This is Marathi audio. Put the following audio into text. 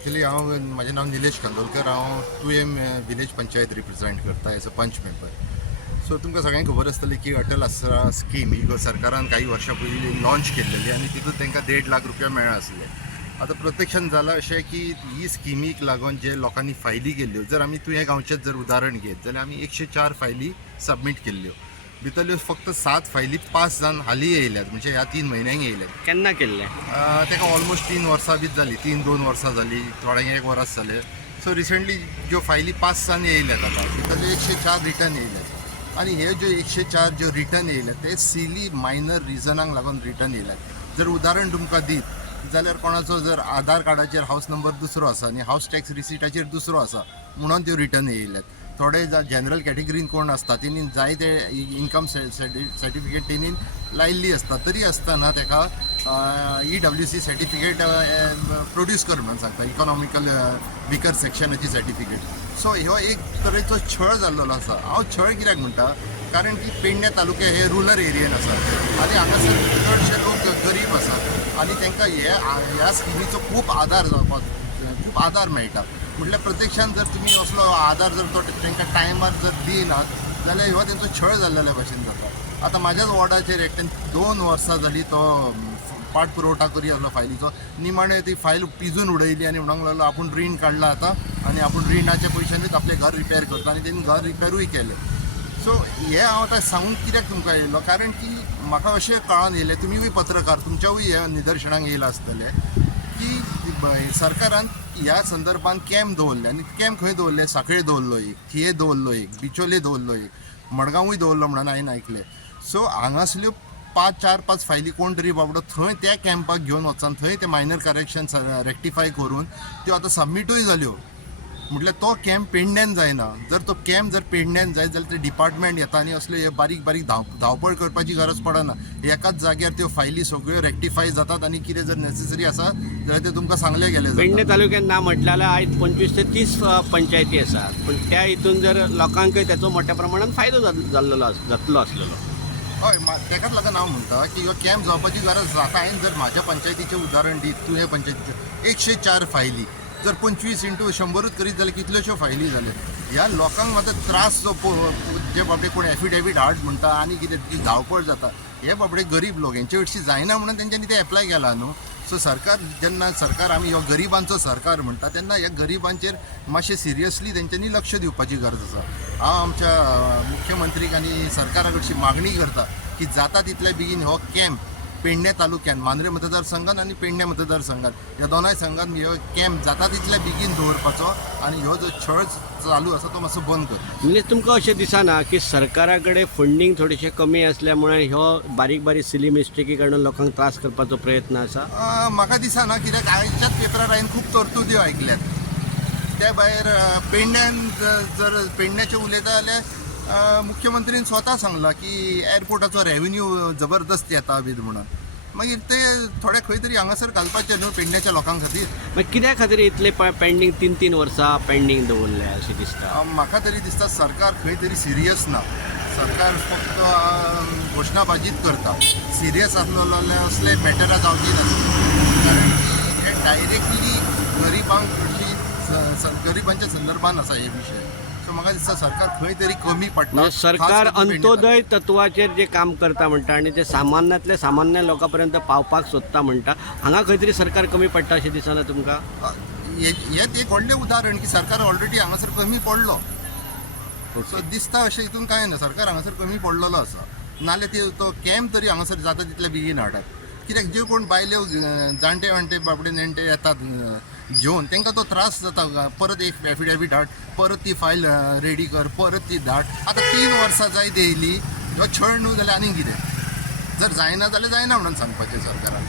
एक्चुअली माझे नाव निलेश कांदोलकर, हांव तुयें विलेज पंचायत रिप्रेझेंट करता एज अ पंच मेंबर. सो तुमकां सगळ्यांक खबर आसतली की अटल आसरा स्कीम ही सरकारान काही वर्सां पयलीं लॉन्च केल्लेली आनी तितूंत तांकां 1.5 लाख रुपया मेळ्ळा आसले. आतां प्रत्यक्षान जालां अशें की ही स्किमीक लागून जे लोकांनी फायली केल्ल्यो, जर आमी तुयें गांवचेच जर उदाहरण घेत जाल्यार आमी 104 फायली सबमीट केल्ल्यो. भितरल्यो फक्त 7 फायली पास जावन हालीं येयल्यात, म्हणजे ह्या 3 म्हयन्यांक येयल्यात. केन्ना केल्ले? ताका ऑलमोस्ट 3 वर्सां बीच जाली, 2 वर्सां जाली, थोड्यांक 1 वर्स जालें. सो रिसंटली ज्यो फायली पास जावन येयल्यात आतां भितरल्यो 104 रिटर्न येयल्यात. आनी हे ज्यो 104 ज्यो रिटर्न येयल्यात ते सिली मायनर रिजनांक लागून रिटर्न येयल्यात. जर उदाहरण तुमकां दीत जाल्यार कोणाचो जर आधार कार्डाचेर हावस नंबर दुसरो आसा आनी हावस टॅक्स रिसिटाचेर दुसरो आसा म्हणून त्यो रिटर्न येयल्यात. थोडे जनरल कॅटेगरीन कोण आसता तेणी जाय ते इन्कम सर्टिफिकेट तेणी लायिल्ली आसता, तरी आसतना ताका EWC सर्टिफिकेट प्रोड्यूस कर म्हणून सांगता, इकॉनॉमिकल विकर सेक्शनाची सर्टिफिकेट. सो ह्यो एक तरेचो छळ जाल्लो आसा. हांव छळ कित्याक म्हणटा, कारण की पेडणे तालुके हे रुरल एरियेन आसा आनी हांगासर चडशे लोक गरीब आसात आनी तांकां ह्या स्किमीचो खूब आदार जावपाक खूब आदार मेळटा. म्हटल्यार प्रत्यक्षान जर तुमी असलो आदार जर तो तांकां टायमार जर दिनात जाल्यार ह्यो तेंचो छळ जाल्ल्या भशेन जाता. आतां म्हाज्याच वॉर्डाचेर एकट्यान 2 वर्सां जालीं तो पाठपुरवठा करी आसलो फायलीचो. निमाणे ती फायल पिजून उडयली आनी म्हणूंक लागलो आपूण रीण काडला आतां आनी आपूण रिणाच्या पयशांनीच आपलें घर रिपेर करता, आनी तेणी घर रिपेरूय केलें. सो हे हांव आतां सांगूंक कित्याक तुमकां येयलो, कारण की म्हाका अशें कळून येयलें, तुमीय पत्रकार, तुमच्यावूय हे निदर्शनाक येयला आसतलें की सरकारान ह्या संदर्भान कॅम्प दवरले. आनी कॅम्प खंय दवरले? सांखळे दवरलो एक, थिये दवरलो एक, बिचोले दवरलो एक, मडगांवूय दवरलो म्हणून हांवें आयकलें. सो हांगासल्यो 4-5 फायली कोण तरी बाबडो थंय त्या कॅम्पाक घेवन वचान थंय ते मायनर करेक्शन रेक्टिफाय करून त्यो आतां सबमीटूय जाल्यो. म्हटल्यार तो कॅम्प पेडण्यान जायना. जर तो कॅम्प जर पेडण्यान जायत जाल्यार ते डिपार्टमेंट येता आनी असले हे बारीक बारीक धांवपळ करपाची गरज पडना. एकाच जाग्यार त्यो फायली सगळ्यो रेक्टिफाय जातात आनी कितें जर नेसेसरी आसा जाल्यार ते तुमकां सांगले गेले. पेडणे तालुक्यात ना म्हटलें जाल्यार आयज 25 ते 30 पंचायती आसात, पण त्या हितून जर लोकांकय त्याचो मोठ्या प्रमाणात फायदो जातलो आसलेलो. हय, तेकाच लागून हांव म्हणटा की ह्यो कॅम्प जावपाची गरज जाता. हांवें जर म्हाज्या पंचायतीचें उदाहरण दीत, तुवें पंचायतीचें 104 फायली जर 25 × 100 करीत जाल्यार कितल्योश्यो फायली जाल्या. ह्या लोकांक मात्र त्रास जो जे बाबडे कोण एफिडेवीट हाड म्हणटा आनी कितें ती धांवपळ जाता, हे बाबडे गरीब लोक हेंचे हरशीं जायना म्हणून तेंच्यांनी ते एप्लाय केला न्हू. सो सरकार आमी ह्यो गरिबांचो सरकार म्हणटा तेन्ना ह्या गरिबांचेर मातशें सिरियसली तेंच्यांनी लक्ष दिवपाची गरज आसा. हांव आमच्या मुख्यमंत्रीक आनी सरकारा कडची मागणी करता की जाता तितले बेगीन हो कॅम्प पेडणे तालुक्यान, मांद्रे मतदारसंघात आनी पेडणे मतदारसंघात ह्या दोनाय संघात ह्यो कॅम्प जाता तितले बेगीन दवरपाचो आनी ह्यो जो छळ चालू आसा तो मातसो बंद करता. म्हणजे तुमकां अशें दिसना की सरकारा कडेन फंडींग थोडेशें कमी आसल्या मुळे ह्यो बारीक बारीक सिली मिस्टेकी कडून लोकांक त्रास करपाचो प्रयत्न आसा? म्हाका दिसना, कित्याक आयच्याच पेपरार हांवें खूब तरतुद्यो आयकल्यात. त्या भायर पेडण्यान जर पेडण्याचें उलयता जाल्यार मुख्यमंत्रीन स्वता सांगला की एअरपोर्टाचो रेव्हेन्यू जबरदस्त येता बीन म्हणून. मागीर ते थोडे खंय तरी हांगासर घालपाचे न्हू पेडण्याच्या लोकां खातीर. मागीर कित्या खातीर इतले पेंडींग 3 वर्सां पेंडींग दवरले अशें दिसता? म्हाका तरी दिसता सरकार खंय तरी सिरियस ना. सरकार फक्त घोशणाबाजीच करता. सिरियस आसलो जाल्यार असले मॅटरां जावची नासली, कारण हे डायरेक्टली गरिबांच्या संदर्भान आसा हे विशय. सो म्हाका दिसता सरकार खंय तरी कमी पडटा. सरकार अंत्योदय तत्वाचेर जे काम करता म्हणटा आनी ते सामान्यांतले सामान्य लोकां पर्यंत पावपाक सोदता म्हणटा, हांगा खंय तरी सरकार कमी पडटा अशें दिसना तुमकां? हें एक व्हडलें उदाहरण की सरकार ऑलरेडी हांगासर कमी पडलो. सो दिसता अशें हितून कांय ना, सरकार हांगासर कमी पडलेलो आसा. नाल्यार तो कॅम्प तरी हांगासर जाता तितले बेगीन हाडात. कित्याक जे कोण बायल्यो जाणटे बाबडे नेणटे येतात घेवन तांकां तो त्रास जाता. परत एक एफिडेवीट हाड, परत ती फायल रेडी कर, परत ती धाड. आतां 3 वर्सां जायत येयली, ह्यो छळ न्हू जाल्यार आनी कितें? जर जायना जाल्यार जायना म्हणून सांगपाचें सरकारान.